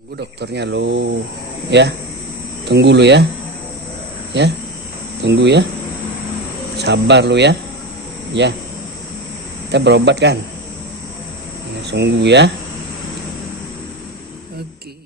Tunggu dokternya lo, ya. Tunggu lo ya. Ya. Tunggu ya. Sabar lo ya. Ya. Kita berobat kan. Sungguh ya. Oke.